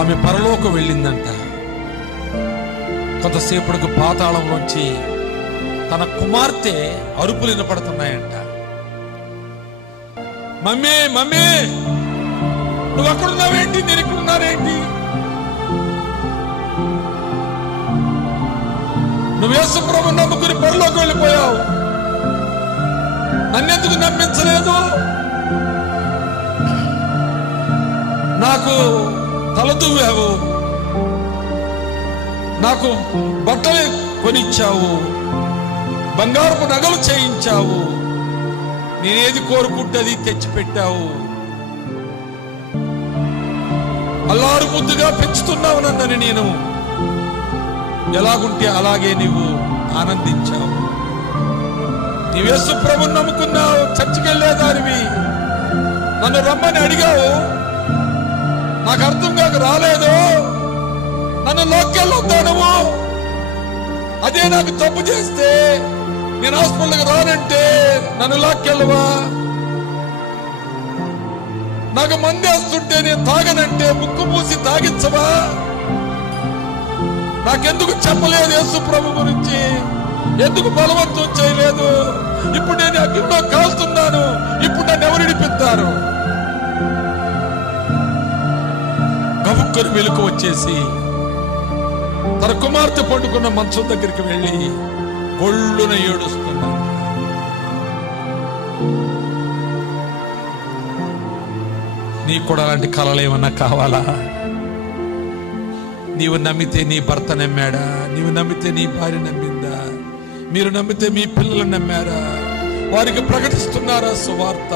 ఆమె పరలోకం వెళ్ళిందంట. కొంతసేపటికి పాతాళంలోంచి తన కుమార్తె అరుపులు వినపడుతున్నాయంట. మమ్మీ మమ్మీ, నువ్వు అక్కడున్నావేంటి, నేను ఇక్కడున్నానేంటి? నువ్వు యేసు ప్రభువుని నమ్ముకుని పరలోకం వెళ్ళిపోయావు, నన్నెందుకు నమ్మించలేదు? నాకు తలదువ్వావు, నాకు బట్టలు కొనిచ్చావు, బంగారపు నగలు చేయించావు, నేనేది కోరుకుంటే అది తెచ్చిపెట్టావు, అల్లారు ముద్దుగా పెంచుతున్నావు నన్నని. నేను ఎలాగుంటే అలాగే నీవు ఆనందించావు. నీవు యేసు ప్రభువుని నమ్ముకున్నావు, చర్చికి వెళ్ళేదానివి, నన్ను రమ్మని అడిగావు, నాకు అర్థం కాక రాలేదు. నన్ను లోకెళ్ళొద్దానవు, అదే నాకు తప్పు చేస్తే నేను హాస్పిటల్కి రానంటే నన్ను లాక్కెళ్ళవా? నాకు మందేస్తుంటే నేను తాగనంటే ముక్కు మూసి తాగించవా? నాకెందుకు చెప్పలేదు యేసు ప్రభు గురించి? ఎందుకు బలవంతం చేయలేదు? ఇప్పుడు నేను అగ్నిలో కాలుతున్నాను, ఇప్పుడు నన్ను ఎవరు విడిపిస్తారు? గబుక్కరు వెలుకు వచ్చేసి తన కుమార్తె పండుకున్న మంచం దగ్గరికి వెళ్ళి ఒళ్ళున ఏడుస్తున్నాడు. నీకు కూడా అలాంటి కళలు ఏమన్నా కావాలా? నీవు నమ్మితే నీ భర్త నమ్మాడా? నీవు నమ్మితే నీ భార్య నమ్మిందా? మీరు నమ్మితే మీ పిల్లలు నమ్మారా? వారికి ప్రకటిస్తున్నారా సువార్త?